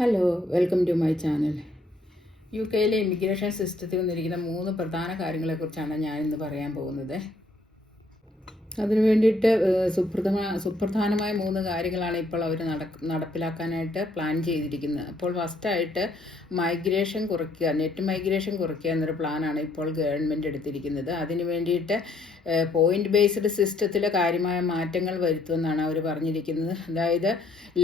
Hello, welcome to my channel. യു കെയിലെ immigration സിസ്റ്റത്തിൽ വന്നിരിക്കുന്ന 3 പ്രധാന കാര്യങ്ങളെക്കുറിച്ചാണ് ഞാനിന്ന് പറയാൻ പോകുന്നത്. അതിനു വേണ്ടിയിട്ട് സുപ്രധാനമായ 3 കാര്യങ്ങളാണ് ഇപ്പോൾ അവർ നടപ്പിലാക്കാനായിട്ട് പ്ലാൻ ചെയ്തിരിക്കുന്നത്. അപ്പോൾ ഫസ്റ്റായിട്ട് മൈഗ്രേഷൻ കുറയ്ക്കുക, നെറ്റ് മൈഗ്രേഷൻ കുറയ്ക്കുക എന്നൊരു പ്ലാനാണ് ഇപ്പോൾ ഗവൺമെൻറ് എടുത്തിരിക്കുന്നത്. അതിന് വേണ്ടിയിട്ട് പോയിൻ്റ് ബേസ്ഡ് സിസ്റ്റത്തിൽ കാര്യമായ മാറ്റങ്ങൾ വരുത്തുമെന്നാണ് അവർ പറഞ്ഞിരിക്കുന്നത്. അതായത്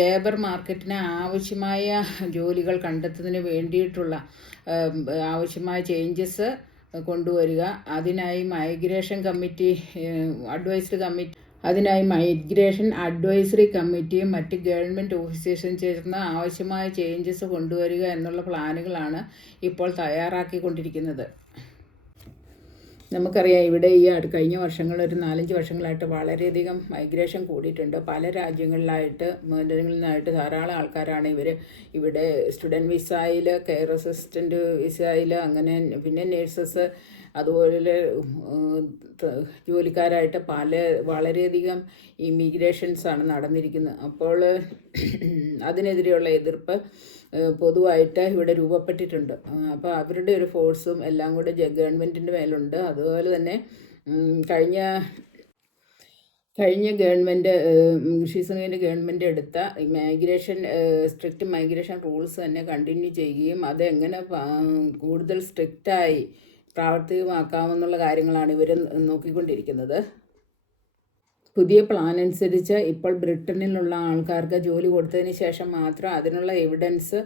ലേബർ മാർക്കറ്റിന് ആവശ്യമായ ജോലികൾ കണ്ടെത്തുന്നതിന് വേണ്ടിയിട്ടുള്ള ആവശ്യമായ ചേഞ്ചസ് കൊണ്ടുവരിക. അതിനായി മൈഗ്രേഷൻ അഡ്വൈസറി കമ്മിറ്റിയും മറ്റ് ഗവൺമെൻറ് ഓഫീസേഴ്സും ചേർന്ന് ആവശ്യമായ ചേഞ്ചസ് കൊണ്ടുവരിക എന്നുള്ള പ്ലാനുകളാണ് ഇപ്പോൾ തയ്യാറാക്കിക്കൊണ്ടിരിക്കുന്നത്. നമുക്കറിയാം, ഇവിടെ കഴിഞ്ഞ വർഷങ്ങളിൽ ഒരു 4-5 വർഷങ്ങളായിട്ട് വളരെയധികം മൈഗ്രേഷൻ കൂടിയിട്ടുണ്ട്. പല രാജ്യങ്ങളിലായിട്ട് ധാരാളം ആൾക്കാരാണ് ഇവിടെ സ്റ്റുഡൻറ്റ് വിസയിൽ, കെയർ അസിസ്റ്റൻറ്റ് വിസയിൽ, അങ്ങനെ പിന്നെ നേഴ്സസ്, അതുപോലെ ജോലിക്കാരായിട്ട് വളരെയധികം ഇമിഗ്രേഷൻസാണ് നടന്നിരിക്കുന്നത്. അപ്പോൾ അതിനെതിരെയുള്ള എതിർപ്പ് പൊതുവായിട്ട് ഇവിടെ രൂപപ്പെട്ടിട്ടുണ്ട്. അപ്പോൾ അവരുടെ ഒരു ഫോഴ്സും എല്ലാം കൂടെ ഗവൺമെൻറ്റിൻ്റെ മേലുണ്ട്. അതുപോലെ തന്നെ കഴിഞ്ഞ ഗവൺമെൻറ് ഋഷി ഗവൺമെൻറ് എടുത്ത സ്ട്രിക്റ്റ് മൈഗ്രേഷൻ റൂൾസ് തന്നെ കണ്ടിന്യൂ ചെയ്യുകയും അതെങ്ങനെ കൂടുതൽ സ്ട്രിക്റ്റായി പ്രാവർത്തികമാക്കാമെന്നുള്ള കാര്യങ്ങളാണ് ഇവർ നോക്കിക്കൊണ്ടിരിക്കുന്നത്. പുതിയ പ്ലാൻ അനുസരിച്ച് ഇപ്പോൾ ബ്രിട്ടനിലുള്ള ആൾക്കാർക്ക് ജോലി കൊടുത്തതിന് ശേഷം മാത്രം അതിനുള്ള എവിഡൻസ്,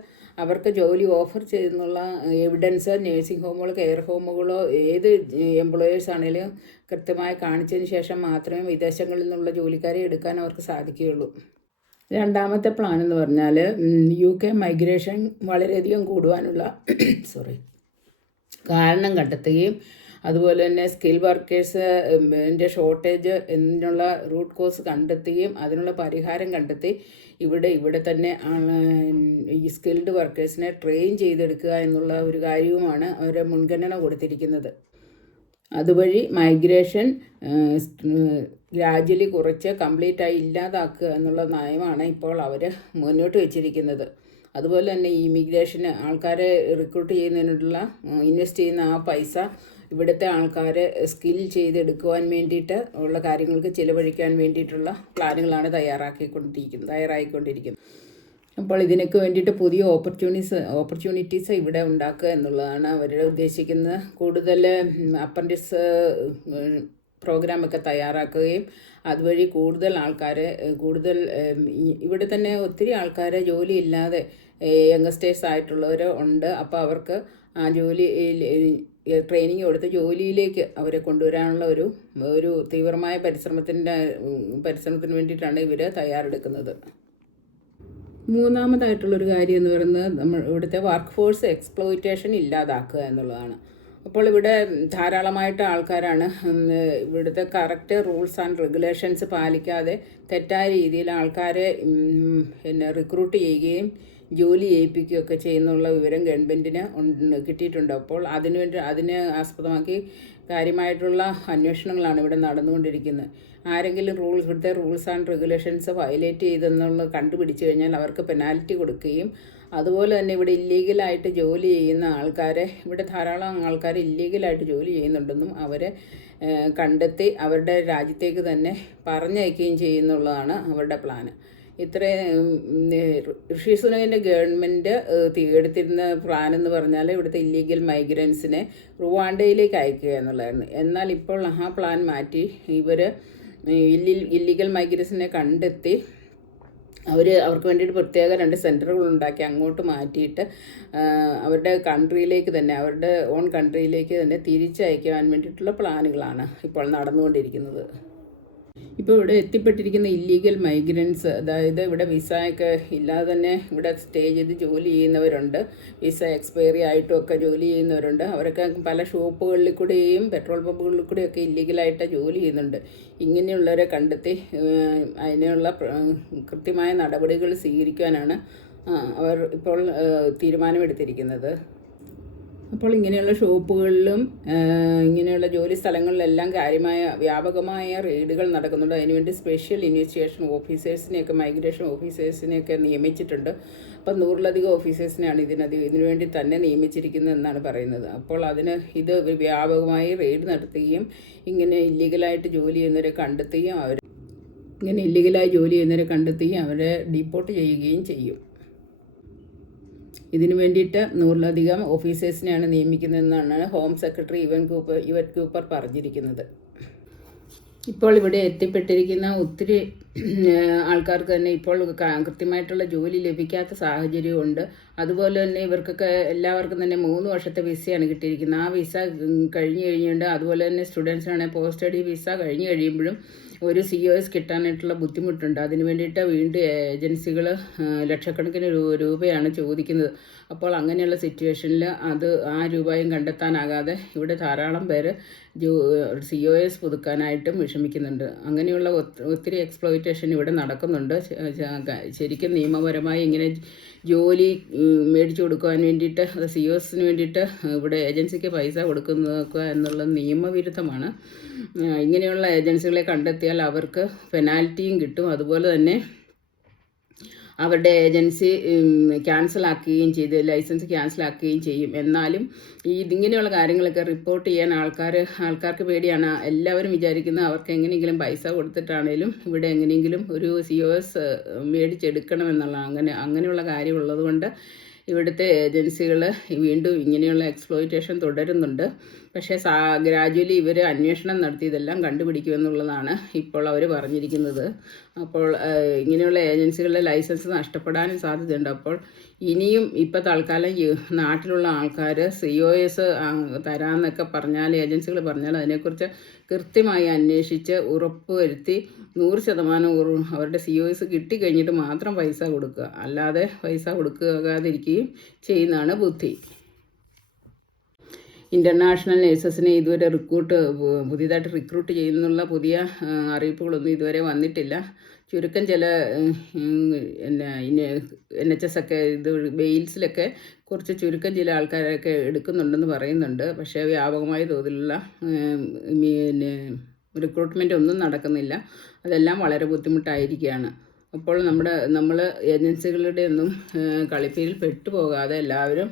അവർക്ക് ജോലി ഓഫർ ചെയ്യുന്നുള്ള എവിഡൻസ് നേഴ്സിംഗ് ഹോമുകളോ കെയർ ഹോമുകളോ ഏത് എംപ്ലോയേഴ്സ് ആണെങ്കിലും കൃത്യമായി കാണിച്ചതിന് ശേഷം മാത്രമേ വിദേശങ്ങളിൽ നിന്നുള്ള ജോലിക്കാരെ എടുക്കാൻ അവർക്ക് സാധിക്കുകയുള്ളൂ. രണ്ടാമത്തെ പ്ലാൻ എന്ന് പറഞ്ഞാൽ UK മൈഗ്രേഷൻ വളരെയധികം കൂടുവാനുള്ള കാരണം കണ്ടെത്തുകയും അതുപോലെ തന്നെ സ്കിൽ വർക്കേഴ്സിൻ്റെ ഷോർട്ടേജ് എന്നുള്ള റൂട്ട് കോസ് കണ്ടെത്തുകയും അതിനുള്ള പരിഹാരം കണ്ടെത്തി ഇവിടെ തന്നെ ഈ സ്കിൽഡ് വർക്കേഴ്സിനെ ട്രെയിൻ ചെയ്തെടുക്കുക എന്നുള്ള ഒരു കാര്യവുമാണ് അവർ മുൻഗണന കൊടുത്തിരിക്കുന്നത്. അതുവഴി മൈഗ്രേഷൻ ഗ്രാജ്വലി കുറച്ച് കംപ്ലീറ്റായി ഇല്ലാതാക്കുക എന്നുള്ള നയമാണ് ഇപ്പോൾ അവർ മുന്നോട്ട് വച്ചിരിക്കുന്നത്. അതുപോലെ തന്നെ ഈ ഇമിഗ്രേഷന് ആൾക്കാരെ റിക്രൂട്ട് ചെയ്യുന്നതിനുള്ള ഇൻവെസ്റ്റ് ചെയ്യുന്ന ആ പൈസ ഇവിടുത്തെ ആൾക്കാരെ സ്കിൽ ചെയ്തെടുക്കുവാൻ വേണ്ടിയിട്ട് ഉള്ള കാര്യങ്ങൾക്ക് ചിലവഴിക്കാൻ വേണ്ടിയിട്ടുള്ള പ്ലാനുകളാണ് തയ്യാറായിക്കൊണ്ടിരിക്കുന്നത്. അപ്പോൾ ഇതിനൊക്കെ വേണ്ടിയിട്ട് പുതിയ ഓപ്പർച്യൂണിറ്റീസ് ഇവിടെ ഉണ്ടാക്കുക എന്നുള്ളതാണ് അവരുടെ ഉദ്ദേശിക്കുന്നത്. കൂടുതൽ അപ്രൻറ്റിസ് പ്രോഗ്രാമൊക്കെ തയ്യാറാക്കുകയും അതുവഴി കൂടുതൽ ഇവിടെ തന്നെ ഒത്തിരി ആൾക്കാരെ ജോലിയില്ലാതെ യങ്സ്റ്റേഴ്സ് ആയിട്ടുള്ളവർ ഉണ്ട്. അപ്പോൾ അവർക്ക് ആ ട്രെയിനിങ് കൊടുത്ത് ജോലിയിലേക്ക് അവരെ കൊണ്ടുവരാനുള്ള ഒരു തീവ്രമായ പരിശ്രമത്തിന് വേണ്ടിയിട്ടാണ് ഇവർ തയ്യാറെടുക്കുന്നത്. മൂന്നാമതായിട്ടുള്ളൊരു കാര്യം എന്ന് പറയുന്നത് ഇവിടുത്തെ വർക്ക് ഫോഴ്സ് എക്സ്പ്ലോയിറ്റേഷൻ ഇല്ലാതാക്കുക എന്നുള്ളതാണ്. അപ്പോൾ ഇവിടെ ധാരാളമായിട്ട് ആൾക്കാരാണ് ഇവിടുത്തെ കറക്റ്റ് റൂൾസ് ആൻഡ് റെഗുലേഷൻസ് പാലിക്കാതെ തെറ്റായ രീതിയിൽ ആൾക്കാരെ റിക്രൂട്ട് ചെയ്യുകയും ജോലി ചെയ്യിപ്പിക്കുകയൊക്കെ ചെയ്യുന്നുള്ള വിവരം ഗവൺമെൻറ്റിന് കിട്ടിയിട്ടുണ്ട്. അപ്പോൾ അതിനെ ആസ്പദമാക്കി കാര്യമായിട്ടുള്ള അന്വേഷണങ്ങളാണ് ഇവിടെ നടന്നുകൊണ്ടിരിക്കുന്നത്. ആരെങ്കിലും ഇവിടുത്തെ റൂൾസ് ആൻഡ് റെഗുലേഷൻസ് വയലേറ്റ് ചെയ്തെന്നുള്ളത് കണ്ടുപിടിച്ചു കഴിഞ്ഞാൽ അവർക്ക് പെനാൽറ്റി കൊടുക്കുകയും അതുപോലെ തന്നെ ഇവിടെ ഇല്ലീഗലായിട്ട് ജോലി ചെയ്യുന്ന ഇവിടെ ധാരാളം ആൾക്കാർ ഇല്ലീഗലായിട്ട് ജോലി ചെയ്യുന്നുണ്ടെന്നും അവരെ കണ്ടെത്തി അവരുടെ രാജ്യത്തേക്ക് തന്നെ പറഞ്ഞയക്കുകയും ചെയ്യുന്നുള്ളതാണ് അവരുടെ പ്ലാന്. ഋഷി സുനകിൻ്റെ ഗവൺമെൻറ് എടുത്തിരുന്ന പ്ലാൻ എന്ന് പറഞ്ഞാൽ ഇവിടുത്തെ ഇല്ലീഗൽ മൈഗ്രൻസിനെ റുവാണ്ടയിലേക്ക് അയക്കുക എന്നുള്ളതായിരുന്നു. എന്നാൽ ഇപ്പോൾ ആ പ്ലാൻ മാറ്റി ഇവർ ഇല്ലീഗൽ മൈഗ്രൻസിനെ കണ്ടെത്തി അവർക്ക് വേണ്ടിയിട്ട് പ്രത്യേക 2 സെൻറ്ററുകൾ ഉണ്ടാക്കി അങ്ങോട്ട് മാറ്റിയിട്ട് അവരുടെ ഓൺ കൺട്രിയിലേക്ക് തന്നെ തിരിച്ചയക്കുവാൻ വേണ്ടിയിട്ടുള്ള പ്ലാനുകളാണ് ഇപ്പോൾ നടന്നുകൊണ്ടിരിക്കുന്നത്. ഇപ്പോൾ ഇവിടെ എത്തിപ്പെട്ടിരിക്കുന്ന ഇല്ലീഗൽ മൈഗ്രൻസ്, അതായത് ഇവിടെ വിസയൊക്കെ ഇല്ലാതെ തന്നെ ഇവിടെ സ്റ്റേ ചെയ്ത് ജോലി ചെയ്യുന്നവരുണ്ട്, വിസ എക്സ്പയറി ആയിട്ടുമൊക്കെ ജോലി ചെയ്യുന്നവരുണ്ട്. അവരൊക്കെ പല ഷോപ്പുകളിൽ കൂടെയും പെട്രോൾ പമ്പുകളിൽ കൂടെയൊക്കെ ഇല്ലീഗലായിട്ട് ജോലി ചെയ്യുന്നുണ്ട്. ഇങ്ങനെയുള്ളവരെ കണ്ടെത്തി അതിനുള്ള കൃത്യമായ നടപടികൾ സ്വീകരിക്കാനാണ് അവർ ഇപ്പോൾ തീരുമാനമെടുത്തിരിക്കുന്നത്. അപ്പോൾ ഇങ്ങനെയുള്ള ഷോപ്പുകളിലും ഇങ്ങനെയുള്ള ജോലി സ്ഥലങ്ങളിലെല്ലാം വ്യാപകമായ റെയ്ഡുകൾ നടക്കുന്നുണ്ട്. അതിനുവേണ്ടി സ്പെഷ്യൽ ഇൻവെസ്റ്റിഗേഷൻ ഓഫീസേഴ്സിനെയൊക്കെ മൈഗ്രേഷൻ ഓഫീസേഴ്സിനെയൊക്കെ നിയമിച്ചിട്ടുണ്ട്. അപ്പം 100-ലധികം ഓഫീസേഴ്സിനെയാണ് ഇതിനു വേണ്ടി തന്നെ നിയമിച്ചിരിക്കുന്നത് എന്നാണ് പറയുന്നത്. അപ്പോൾ ഇത് വ്യാപകമായി റെയ്ഡ് നടത്തുകയും ഇങ്ങനെ ഇല്ലീഗലായിട്ട് ജോലി ചെയ്യുന്നവരെ കണ്ടെത്തുകയും അവരെ ഡീപ്പോർട്ട് ചെയ്യുകയും ചെയ്യും. ഇതിനു വേണ്ടിയിട്ട് 100-ലധികം ഓഫീസേഴ്സിനെയാണ് നിയമിക്കുന്നതെന്നാണ് ഹോം സെക്രട്ടറി ഇവൻ കൂപ്പർ പറഞ്ഞിരിക്കുന്നത്. ഇപ്പോൾ ഇവിടെ എത്തിപ്പെട്ടിരിക്കുന്ന ഒത്തിരി ആൾക്കാർക്ക് തന്നെ ഇപ്പോൾ കൃത്യമായിട്ടുള്ള ജോലി ലഭിക്കാത്ത സാഹചര്യമുണ്ട്. അതുപോലെ തന്നെ ഇവർക്കൊക്കെ എല്ലാവർക്കും തന്നെ 3 വർഷത്തെ വിസയാണ് കിട്ടിയിരിക്കുന്നത്. ആ വിസ കഴിഞ്ഞ് കഴിഞ്ഞുകൊണ്ട് അതുപോലെ തന്നെ സ്റ്റുഡൻസിനാണെങ്കിൽ പോസ്റ്റ് സ്റ്റഡി വിസ കഴിഞ്ഞ് കഴിയുമ്പോഴും ഒരു COS കിട്ടാനായിട്ടുള്ള ബുദ്ധിമുട്ടുണ്ട്. അതിന് വേണ്ടിയിട്ട് വീണ്ടും ഏജൻസികൾ ലക്ഷക്കണക്കിന് രൂപയാണ് ചോദിക്കുന്നത്. അപ്പോൾ അങ്ങനെയുള്ള സിറ്റുവേഷനിൽ ആ രൂപയും കണ്ടെത്താനാകാതെ ഇവിടെ ധാരാളം പേര് COS പുതുക്കാനായിട്ടും വിഷമിക്കുന്നുണ്ട്. അങ്ങനെയുള്ള ഒത്തിരി എക്സ്പ്ലോയിറ്റേഷൻ ഇവിടെ നടക്കുന്നുണ്ട്. ശരിക്കും നിയമപരമായി ഇങ്ങനെ ജോലി മേടിച്ചു കൊടുക്കുവാൻ വേണ്ടിയിട്ട് COSന് വേണ്ടിയിട്ട് ഇവിടെ ഏജൻസിക്ക് പൈസ കൊടുക്കുക എന്നുള്ളത് നിയമവിരുദ്ധമാണ്. ഇങ്ങനെയുള്ള ഏജൻസികളെ കണ്ടെത്തിയാൽ അവർക്ക് പെനാൽറ്റിയും കിട്ടും. അതുപോലെ തന്നെ അവരുടെ ഏജൻസി ലൈസൻസ് ക്യാൻസലാക്കുകയും ചെയ്യും. എന്നാലും ഇതിങ്ങനെയുള്ള കാര്യങ്ങളൊക്കെ റിപ്പോർട്ട് ചെയ്യാൻ ആൾക്കാർക്ക് പേടിയാണ്. എല്ലാവരും വിചാരിക്കുന്നത് അവർക്ക് എങ്ങനെയെങ്കിലും പൈസ കൊടുത്തിട്ടാണേലും ഇവിടെ എങ്ങനെയെങ്കിലും ഒരു COS മേടിച്ചെടുക്കണമെന്നുള്ളതാണ്. അങ്ങനെയുള്ള കാര്യമുള്ളത് കൊണ്ട് ഇവിടുത്തെ ഏജൻസികൾ വീണ്ടും ഇങ്ങനെയുള്ള എക്സ്പ്ലോയിറ്റേഷൻ തുടരുന്നുണ്ട്. പക്ഷേ ഗ്രാജുവലി ഇവർ അന്വേഷണം നടത്തി ഇതെല്ലാം കണ്ടുപിടിക്കുമെന്നുള്ളതാണ് ഇപ്പോൾ അവർ പറഞ്ഞിരിക്കുന്നത്. അപ്പോൾ ഇങ്ങനെയുള്ള ഏജൻസികളുടെ ലൈസൻസ് നഷ്ടപ്പെടാനും സാധ്യതയുണ്ട്. അപ്പോൾ ഇനിയും ഇപ്പോൾ തൽക്കാലം നാട്ടിലുള്ള ആൾക്കാർ COS തരാമെന്നൊക്കെ പറഞ്ഞാൽ ഏജൻസികൾ പറഞ്ഞാൽ അതിനെക്കുറിച്ച് കൃത്യമായി അന്വേഷിച്ച് ഉറപ്പുവരുത്തി 100% അവരുടെ COS കിട്ടിക്കഴിഞ്ഞിട്ട് മാത്രം പൈസ കൊടുക്കുക. അല്ലാതെ പൈസ കൊടുക്കാതിരിക്കുകയും ചെയ്യുന്നതാണ് ബുദ്ധി. ഇൻ്റർനാഷണൽ നേഴ്സസിനെ ഇതുവരെ പുതിയതായിട്ട് റിക്രൂട്ട് ചെയ്യുന്നുള്ള പുതിയ അറിയിപ്പുകളൊന്നും ഇതുവരെ വന്നിട്ടില്ല. ചുരുക്കം ചില NHS ഒക്കെ വെയിൽസിലൊക്കെ കുറച്ച് ചുരുക്കം ചില ആൾക്കാരൊക്കെ എടുക്കുന്നുണ്ടെന്ന് പറയുന്നുണ്ട്. പക്ഷേ വ്യാപകമായ തോതിലുള്ള റിക്രൂട്ട്മെൻ്റ് ഒന്നും നടക്കുന്നില്ല. അതെല്ലാം വളരെ ബുദ്ധിമുട്ടായിരിക്കുകയാണ്. അപ്പോൾ നമ്മൾ ഏജൻസികളുടെ ഒന്നും കളിപ്പീരിൽ പെട്ടുപോകാതെ എല്ലാവരും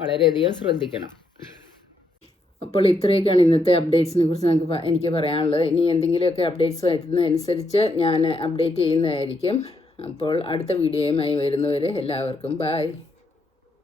വളരെയധികം ശ്രദ്ധിക്കണം. അപ്പോൾ ഇത്രയൊക്കെയാണ് ഇന്നത്തെ അപ്ഡേറ്റ്സിനെ കുറിച്ച് എനിക്ക് പറയാനുള്ളത്. ഇനി എന്തെങ്കിലുമൊക്കെ അപ്ഡേറ്റ്സ് വരുന്നതനുസരിച്ച് ഞാൻ അപ്ഡേറ്റ് ചെയ്യുന്നതായിരിക്കും. അപ്പോൾ അടുത്ത വീഡിയോയുമായി വരുന്നവരെ എല്ലാവർക്കും ബൈ.